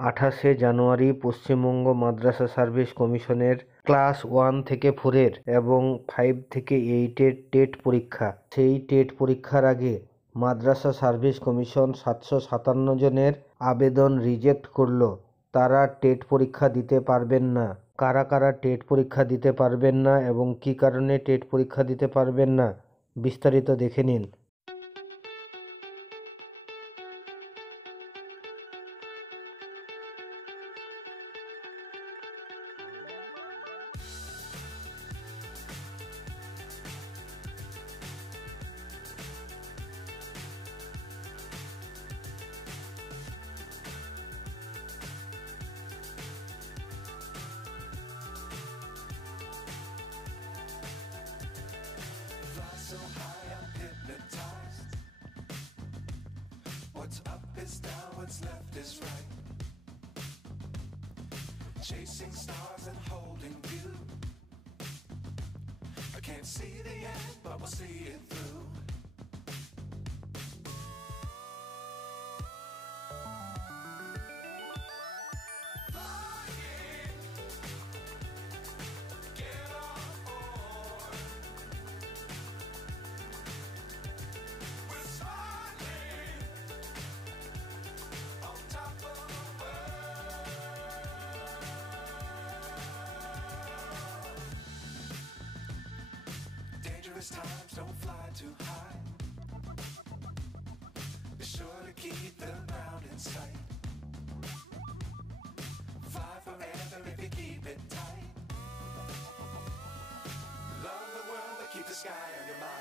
28শে জানুয়ারি পশ্চিমবঙ্গ মাদ্রাসা service কমিশনের class 1 থেকে 4 এবং 5 থেকে 8 টেট পরীক্ষা। সেই টেট পরীক্ষার আগে মাদ্রাসা সার্ভিস কমিশন 757 জনের আবেদন রিজেক্ট করল। তারা টেট পরীক্ষা দিতে পারবেন না। কারা কারা টেট পরীক্ষা দিতে পারবেন না এবং কী কারণে টেট পরীক্ষা দিতে পারবেন না, বিস্তারিত দেখে নিন। So high I'm hypnotized. What's up is down, what's left is right. Chasing stars and holding you. I can't see the end, but we'll see it through. Dangerous times, don't fly too high. Be sure to keep the ground in sight. Fly forever if you keep it tight. Love the world, but keep the sky on your mind.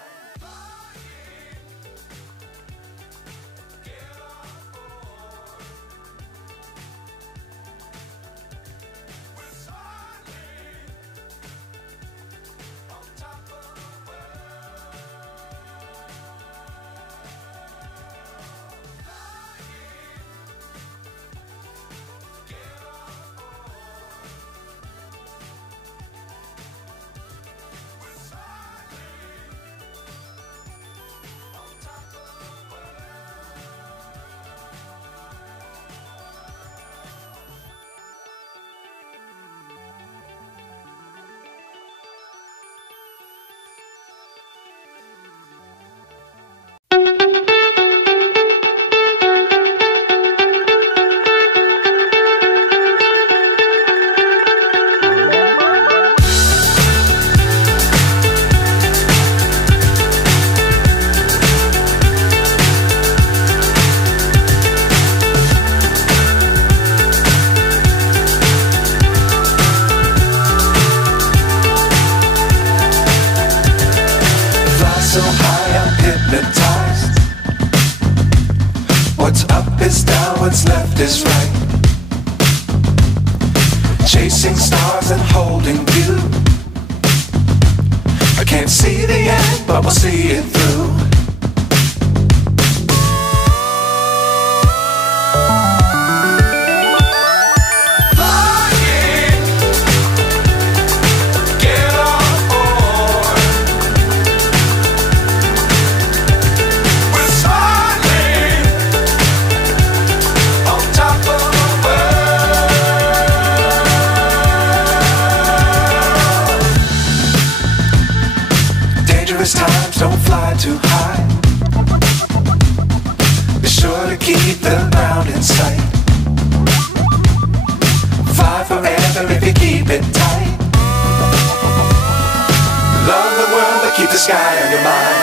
So high I'm hypnotized. What's up is down, what's left is right. Chasing stars and holding you. I can't see the end, but we'll see it through. Dangerous times, don't fly too high. Be sure to keep the ground in sight. Fly forever if you keep it tight. Love the world, but keep the sky on your mind.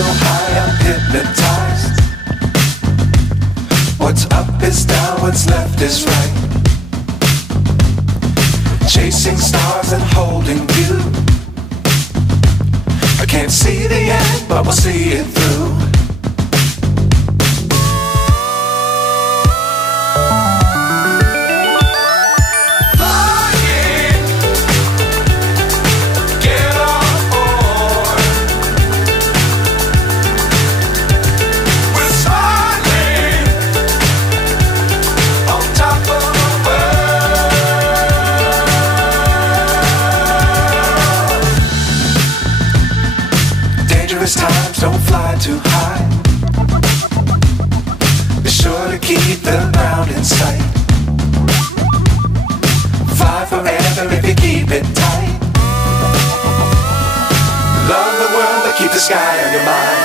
so high I'm hypnotized. What's up is down, what's left is right. Chasing stars and holding you. I can't see the end, but we'll see it through. Times don't fly too high. Be sure to keep the ground in sight. Fly forever if you keep it tight. Love the world, but keep the sky on your mind.